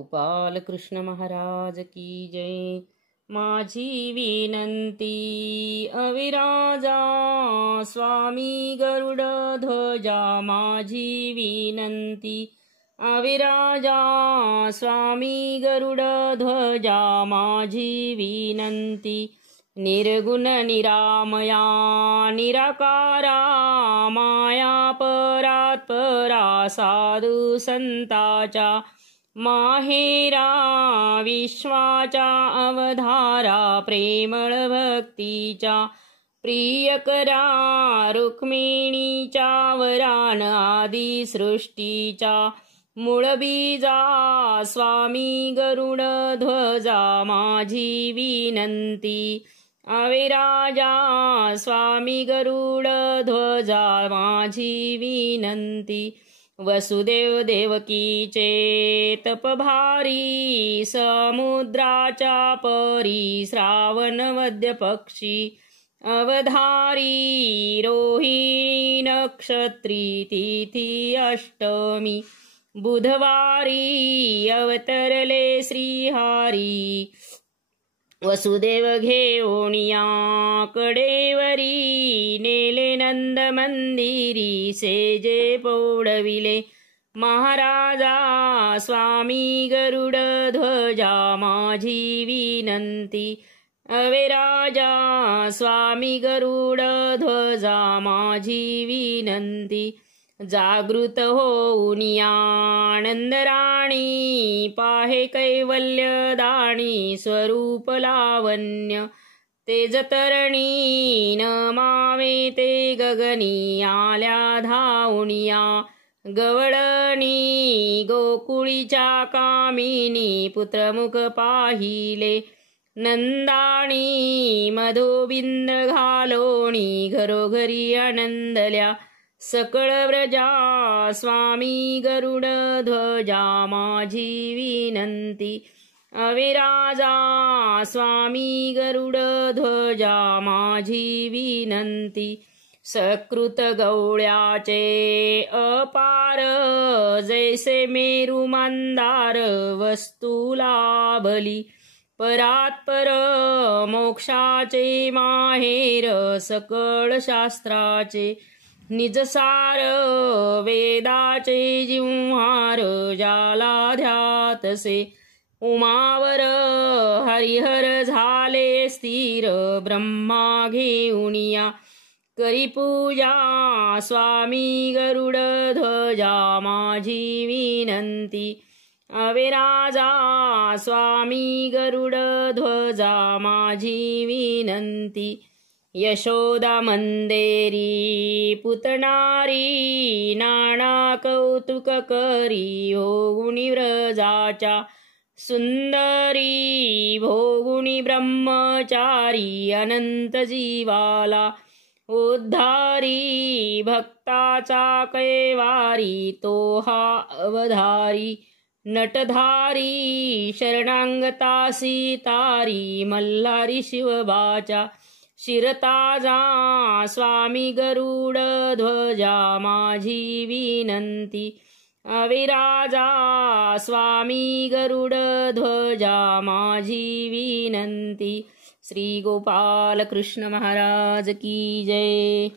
गोपाल कृष्ण महाराज की जय। माझी विनंती अविराजा स्वामी गरुड ध्वजा, माझी विनंती अविराजा स्वामी गरुड ध्वजा, माझी विनंती निर्गुण निरामया निराकारा माया परात्परा साधु संताचा माहेरा विश्वाचा अवधारा प्रेमळ भक्तीचा प्रियकरा रुक्मिणीच्या वरान आदि सृष्टीचा मूळबीजा स्वामी गरुड ध्वजा, माझी विनंती अविराजा स्वामी गरुड ध्वजा, माझी विनंती वसुदेव देवकीचे तपभारी समुद्राच्या परी श्रावण वद्य पक्षी अवधारी रोहिणी नक्षत्री तिथी अष्टमी बुधवारी अवतरले श्रीहारी वसुदेव घेऊनिया कडेवरी नेले नंद मंदिरी सेजे पौडविले महाराजा स्वामी गरुड ध्वजा, माझी विनंती अविराजा स्वामी गरुड ध्वजा, माझी विनंती जागृत होऊनिया आनंदराणी पाहे कैवल्य दाणी स्वरूप लावण्य तेजतरणी नमावे ते गगनी आल्या धावुनिया गवळणी गोकुळीच्या कामिनी पुत्रमुख पाहिले नंदाणी मधुबिंद घालोणी घरोघरी आनंदल्या सकळ व्रजा स्वामी गरुड ध्वजा, माझी विनंती अविराजा स्वामी गरुड ध्वजा, माझी विनंती सकृत गवळ्याचे अपार जैसे मेरू मंदार वस्तू लाभली परात्पर मोक्षाचे माहेर सकळ शास्त्राचे निजसार वेदाचे जिव्हार ज्याला ध्यातसे उमावर हरिहर झाले स्थिर ब्रह्मा घेऊनिया करी पूजा स्वामी गरुड ध्वजा, माझी विनंती अविराजा स्वामी गरुड ध्वजा, माझी विनंती यशोदा मंदेरी पुतणारी नाना कौतुक करी होगुणी व्रजाच्या सुंदरी भोगुणी ब्रह्मचारी अनंत जीवाला उद्धारी भक्ताचा कैवारी तो हा अवधारी नटधारी शरणांगता सीतारी मल्हारी शिवबाचा शिरताजा स्वामी गरुड ध्वजा, माझी विनंती अविराजा स्वामी गरुड ध्वजा, माझी विनंती। श्री गोपाल कृष्ण महाराज की जय।